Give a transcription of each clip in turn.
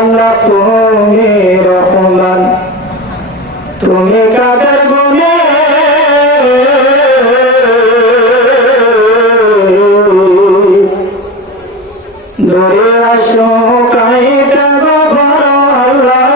আল্লাহ তুমি রহমান, তুমি কাদের গুণে ধরে আসো কাইটা ঘর আল্লাহ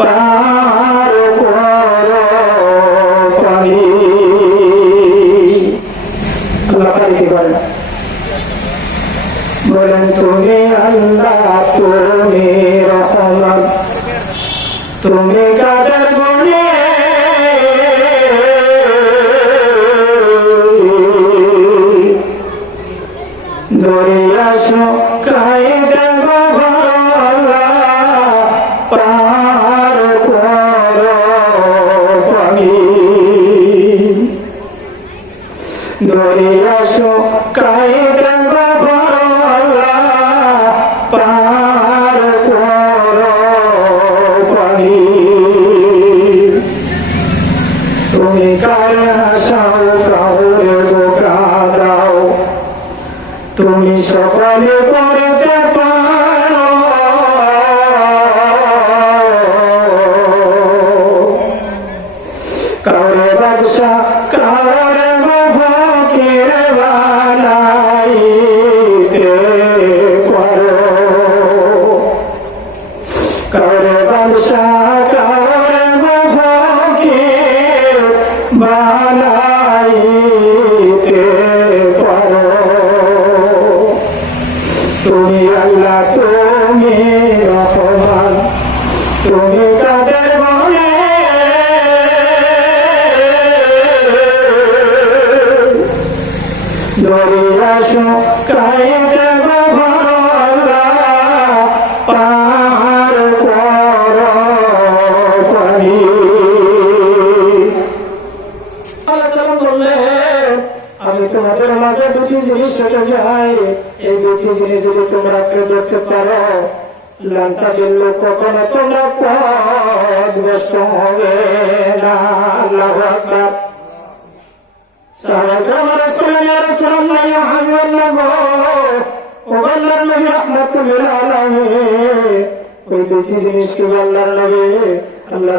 পার করো পানি। আল্লাহ পারিতে বলেন বলেন তুমি আল্লাহ তুমি রহমান, তুমি কাদের গুণে ধরে আসো কাইটা ঘর আল্লাহ পার করো পানি। ধরে আসো কাইটা ঘর আল্লাহ পার করো পানি। তুমি কারে হাসাও কাউরে বোকা দাও, তুমি সকলে করতে পারো। কাউরে বাদশা কাউরে ফকির বানাইতে পারো। কাউরে বাদশা কাউরে ফকির বানাইতে পারো। তুমি আল্লাহ তুমি রহমান, তুমি কাদের গুণে ধরে আসো কাইটা ঘর আল্লাহ পার করো পানি। আমি তোমাদের মাঝে দুটি জিনিস রেখে যাই, এই দুটি জিনিস যদি তোমরা কেউ দেখতে পারো লান্তা দিল্লু কখনো তোমরা পথভ্রষ্ট হবে না। আল্লাহু আকবার। সাহাবায়ে রাসূলুল্লাহ ইয়া রাসূলুল্লাহ ইয়া হাবিবাল্লাহ ও আল্লাহর নবী রাহমাতুল আলামিন। ওই দুটি জিনিস কি আল্লাহর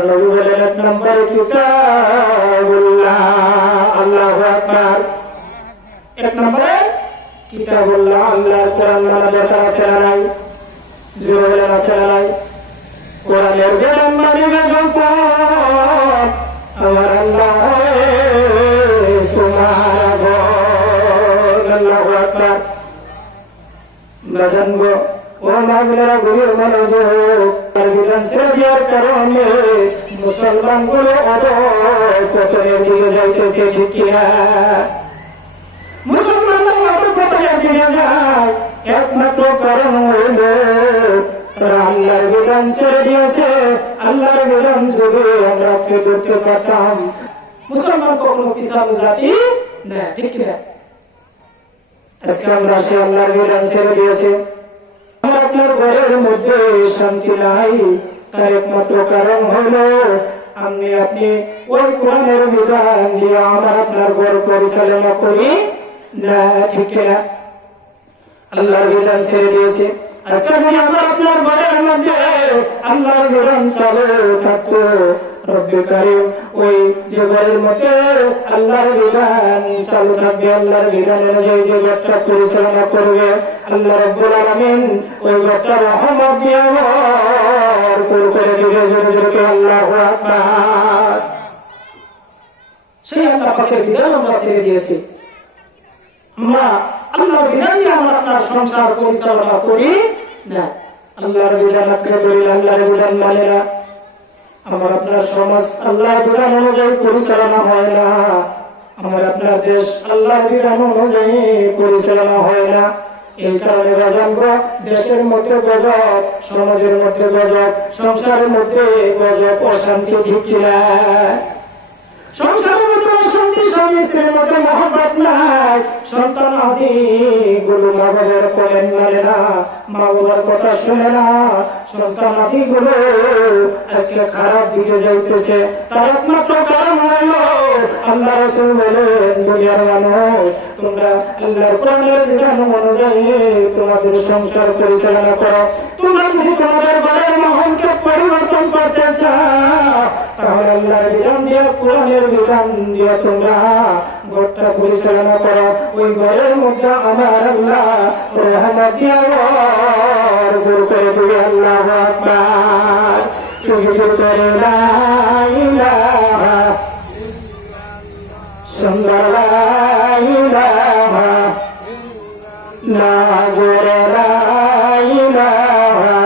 নবী বলেন এক নম্বরে কিতাবুল্লাহ। আল্লাহু আকবার। এক নম্বরে কিতাবুল্লাহ, আল্লাহর কোরআন মানা দরকার আছে না নাই? জোরে বলেন আছে না নাই? কোরআনের জ্ঞান মানিবে সম্পদ আমার আল্লাহ তোমার ঘর। আল্লাহু আকবার। বাজান গো ও মাগলেরা গভীর মনোযোগ, তার বিধান ছেড়ে দেওয়ার কারণে মুসলমান গুলো পতনের দিকে যাইতেছে, ঠিক কিনা? মুসলমানরা পতনের দিকে যায় একমাত্র কারণ হইল তারা আল্লাহর বিধান ছেড়ে দিয়েছে। আল্লাহর বিধান যদি আমরা ধরতে পারতাম, মুসলমান কখনো ইসলাম জাতি না, ঠিক কিনা? আজকে আমরা সে আল্লাহর বিধান ছেড়ে দিয়েছে, আপনার ঘরের মধ্যে শান্তি নাই। তার একমাত্র কারণ হইল আপনি ওই কোরআনের বিধান দিয়ে আমরা আপনার ঘর পরিচালনা করি না, ঠিক কিনা? আল্লাহর বিধান ছেড়ে দিয়েছে। আজকে যদি আমরা আপনার ঘরের মধ্যে আল্লাহর বিধান চালু থাকতো, রব্বে কারীম ওই যে ঘরের মধ্যে আল্লাহর বিধান চালু থাকবে, আল্লাহর বিধান অনুযায়ী যে ঘরটা পরিচালনা করবে, আল্লাহ রাব্বুল আলামিন ওই ঘরটা রহমত দিয়ে ভরপুর করে দিবে। জোরে জোরে আল্লাহু আকবার। সেই আল্লাহ পাকের বিধান আমরা ছেড়ে দিয়েছি। আমরা আল্লাহর বিধান দিয়ে আমরা আপনার সংসার পরিচালনা করি না। আল্লাহর বিধান আঁকড়ে ধরি, আল্লাহর বিধান মানে না। আমার আপনার সমাজ আল্লাহর বিধান অনুযায়ী পরিচালনা হয় না। আমার আপনার দেশ আল্লাহর বিধান অনুযায়ী পরিচালনা হয় না। এই কারণে বাজানগো দেশের মধ্যে গজব, সমাজের মধ্যে গজব, সংসারের মধ্যে গজব, অশান্তি, ঠিক কিনা? সংসারের মধ্যে অশান্তি স্বামী স্ত্রীর মধ্যে মহব্বত নাই, সন্তান আদি গুলো মা বাবার করেন মানে না, মা বাবার কথা শুনে না, সন্তান আদি গুলো আজকে খারাপ দিকে যাইতেছে। তার একমাত্র কারণ হলো আল্লাহ রাসূল বলেন, দুনিয়ার মানুষ তোমরা আল্লাহর কোরআনের বিধান অনুযায়ী তোমাদের সংসার পরিচালনা করো। তোমরা যদি তোমাদের ঘরের মাহলকে পরিবর্তন করতে চাও, তাহলে আল্লাহর বিধান দিয়ে, কোরআনের বিধান দিয়ে তোমরা ঘরটা পরিচালনা করো। ওই ঘরের মধ্যে আমার আল্লাহ রহমত দিয়া ভরপুর করে দিবে। আল্লাহু আকবার। শুকর করে লা ইলাহা সুন্দর লা ইলাহা না গোরে লা ইলাহা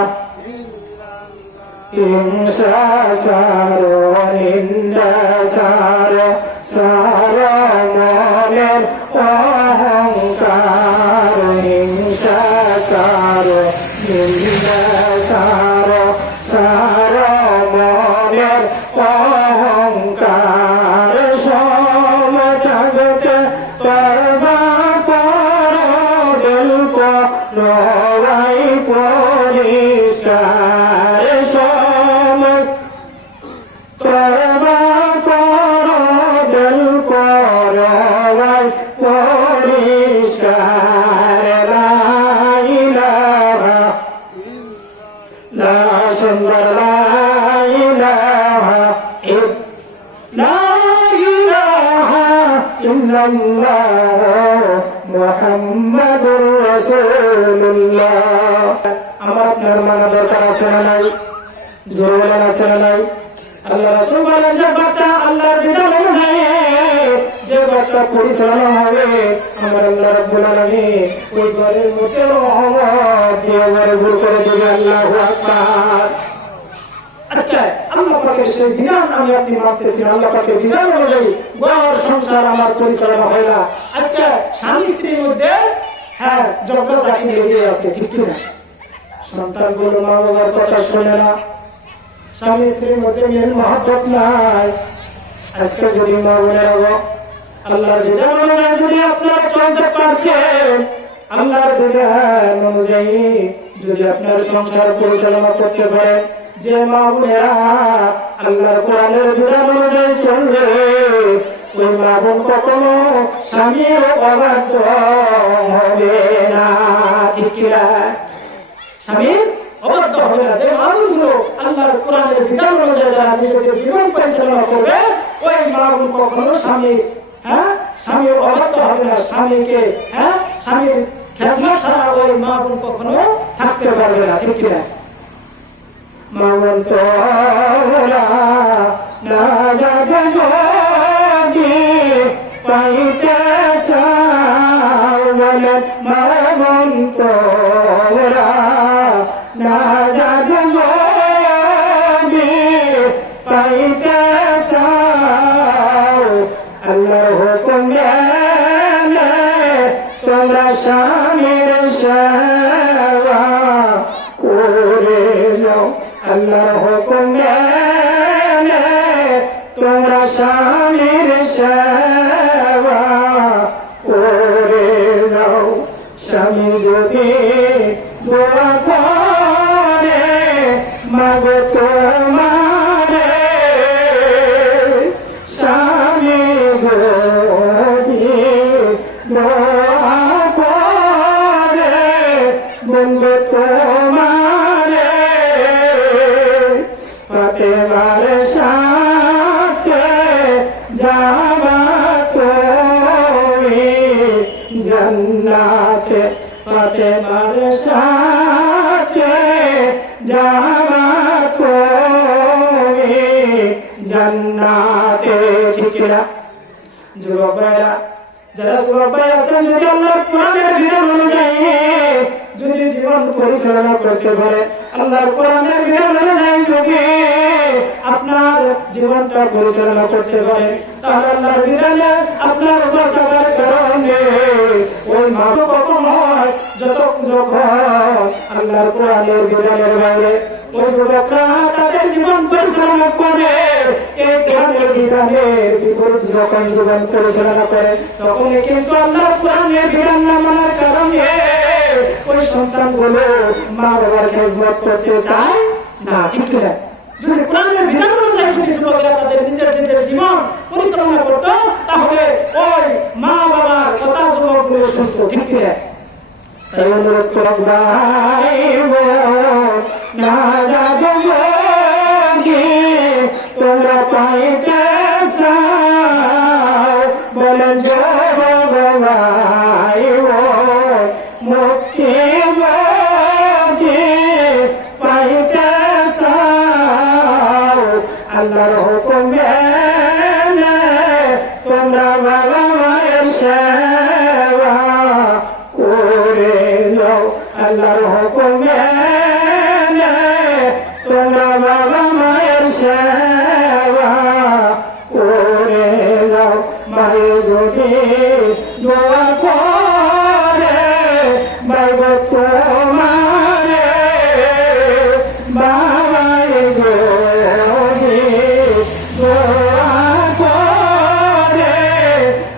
হিংসা সারো নিন্দা সারো সারো মনের অহংকার, হিংসা সারো নিন্দা সারো সারো মনের অহংকার, সমজগতে তওবা করো দিল কো রওয়াই পরিষ্কার, তওবা করো দিল কো রওয়াই পরিষ্কার, লা ইলাহা লা সুন্দর লা ইলাহা লা ইলাহা ইল্লাল্লাহ মুহাম্মাদুর রাসূলুল্লাহ। আমার আপনার মানা দরকার আছে না নাই? জোরে বলেন আছে না নাই? আল্লাহ রাসূল বলেন, যে ঘরটা আল্লাহর বিধান অনুযায়ী যে ঘরটা পরিচালনা হবে, আমার আল্লাহ রাব্বুল আলামিন ওই ঘরের মধ্যে রহমত দিয়ে ভরপুর করে দেবে। আল্লাহু আকবার। আচ্ছা, আল্লাহ পাকের সেই বিধান আমি আপনি মানতেছি, আল্লাহ পাকের বিধান অনুযায়ী ঘর সংসার আমার পরিচালনা হয় না। আজকে স্বামী স্ত্রীর মধ্যে ঝগড়া জাতি লেগে আছে, ঠিক কিনা? সন্তানগুলো মা বাবার কথা শোনে না, স্বামী স্ত্রীর মধ্যে মিল মহব্বত নাই। আজকে যদি মা বোনেরা আল্লাহর বিধান অনুযায়ী যদি আপনারা চলতে পারছেন, আল্লাহর বিধান অনুযায়ী যদি আপনার সংসার পরিচালনা করতে পারেন, যে মা বোনেরা আল্লাহর কোরআনের বিধান অনুযায়ী চলবে, ওই মা বোন কখনো স্বামীর অবাধ্য হবে না, ঠিক কিনা? স্বামীর অবাধ্য হবে না। যে মানুষগুলো আল্লাহর কোরআনের বিধান অনুযায়ী যারা নিজেদের জীবন পরিচালনা করবে, ওই মা বোন কখনো স্বামীর স্বামীর অবাধ্য হবে না। স্বামীকে স্বামীর খেদমত ছাড়া ওই মা বোন কখনো থাকতে পারবে না, ঠিক কিনা? মা বোন তো না যাবে যদি পাইতে চাও, বলে মা বোন তো না যাবে যদি পাইতে চাও, আল্লাহর হুকুম মেনে তোমরা স্বামীর সেবা করে যাও, আল্লাহর হুকুম মেনে তোমরা স্বামীর সেবা করে যাও। স্বামী যদি দোয়া করে মাগো তোমারে, স্বামী যদি দোয়া করে বন্ধু তোমারে, ফাতেমার সাথে যাবা তুমি জান্নাতে, ফাতেমার সাথে যাবা তুমি জান্নাতে, ঠিক কিনা? যুবক ভাইরা, যারা যুবক ভাই আছেন, যদি আল্লাহর কোরআনের বিধান অনুযায়ী যদি জীবন পরিচালনা করতে পারে, আল্লাহর কোরআনের বিধান অনুযায়ী যদি আপনার জীবনটা পরিচালনা করতে পারেন, তাহলে আল্লাহর বিধানে আপনার উপর থাকার কারণে ওই মা কখনো যখন আল্লাহর কোরআনের বিধানের বাইরে ওই যুবকরা তাদের জীবন পরিচালনা করে, এই কোরআনের বিধানের বিপরীত যখন জীবন পরিচালনা করে, তখন কিন্তু আল্লাহর কোরআনের বিধান না মানার কারণে ওই সন্তানগুলো মা বাবার খেদমত করতে চায় না। ঠিক না? যদি কোরআনের বিধান অনুযায়ী যদি যুবকেরা তাদের নিজের জীবন পরিচালনা করতো, তাহলে ওই মা বাবার কথা যুবকগুলো শুনতো। ঠিক না? তাই অনুরোধ করব ভাই না তোমরা পাইতে চাও, বলেন জয় ভাই মুক্তি পাইতে চাও, আল্লাহর হুকুম মেনে তোমরা বাবা মায়ের সেবা করে যাও, আল্লাহর হুকুম মেনে তোমরা বাবা মায়ের সেবা করে যাও। মায়ের যদি দোয়া করে বাইব তোমারে, বাবাই যদি দোয়া করে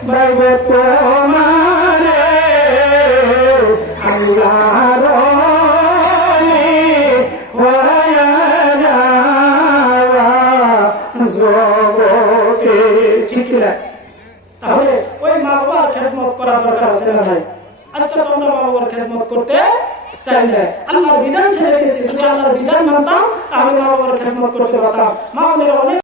বাইব তোমারে, আল্লাহর হয়ে যাওয়া জগতে। ঠিক না? তাহলে ওই মা বাবার খেদমত করা দরকার আছে না ভাই? আজকে তো আমরা মা বাবার খেদমত করতে চাই না, আল্লাহর বিধান ছেড়ে দিয়েছি। যদি আল্লাহর বিধান মানতাম তাহলে মা বাবার খেদমত করতে পারতাম। মা বাবার অনেক